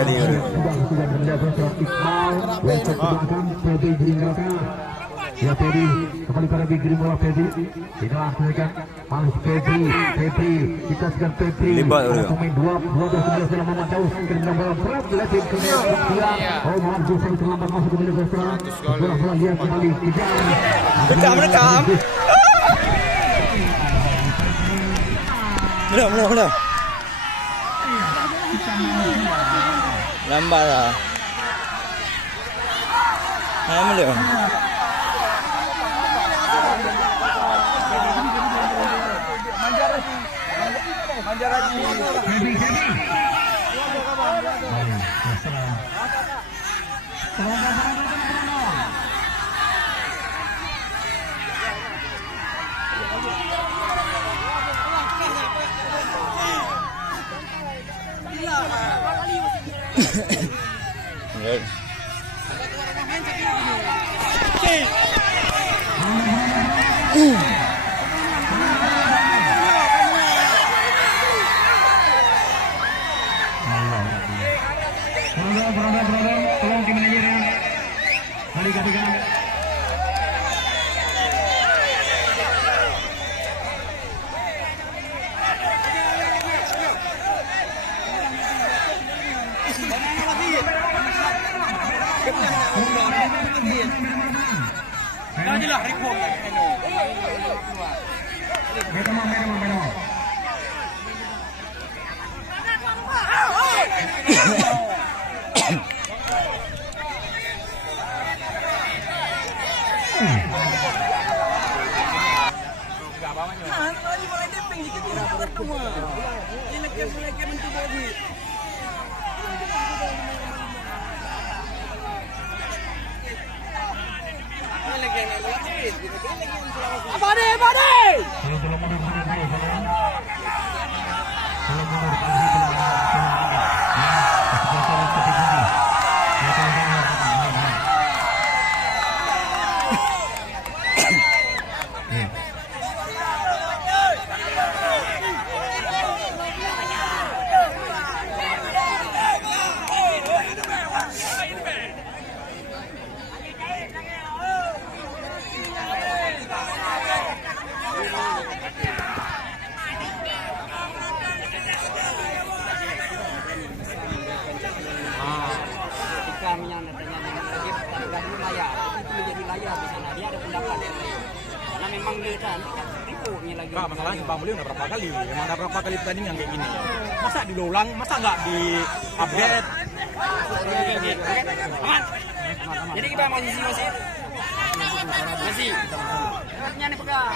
tadi. Sudah berjaga Iqbal, lempar ke belakang, Febri ditinggalkan. Ya Febri, kembali pada Bigri bola Febri. Dilakukan Malis Febri, kita sekarang Febri. Pemain 12 dalam Muhammad Daus dengan bola berat dilatih ke dia. Oh maju sampai terlambat masuk ke milik Australia. Bola lihat kembali kejar. Merekam. Benar. Lambat lah. Lama dia. Manjaraji. Brother, tolong tim manajernya. Mari gantikan. Masalahnya Bang Beli udah berapa kali, emang udah berapa kali pertandingan kayak gini. Masa diulang, masa nggak di update? Jadi kita masih. Beratnya nih pegang.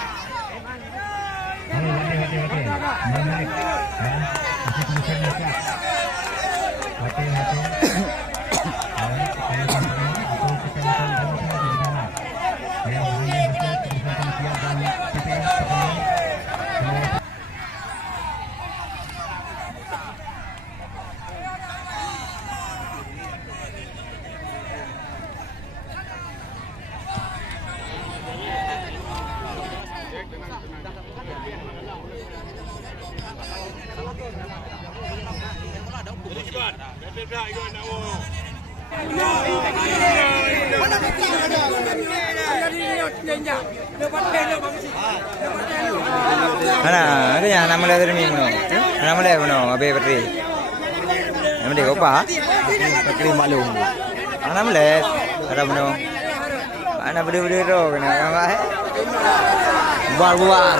Mana? Ada yang nama dia termi mana? Nama dia mana? Abe Patri. Nama dia apa? Patri maklum. Nama dia ada mana? Mana berdua tu kena apa? Buar.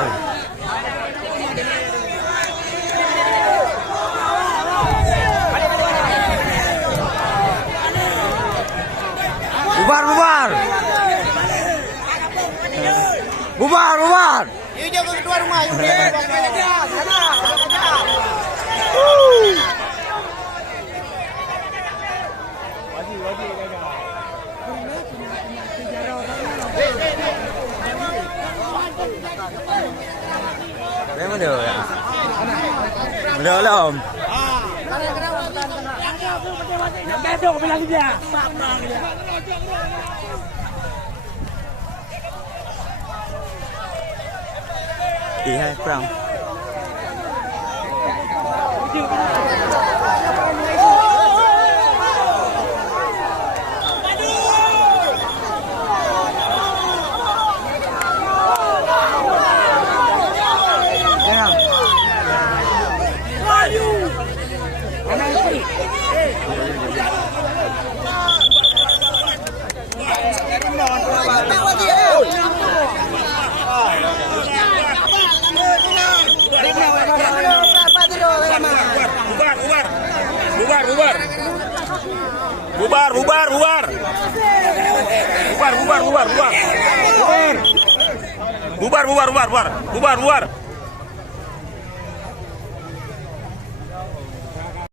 Bubar. Yuk jaga kedua rumah, yuk sana. Memang dia. Belum belum. Besok bilang dia. Iya, perang. Bubar.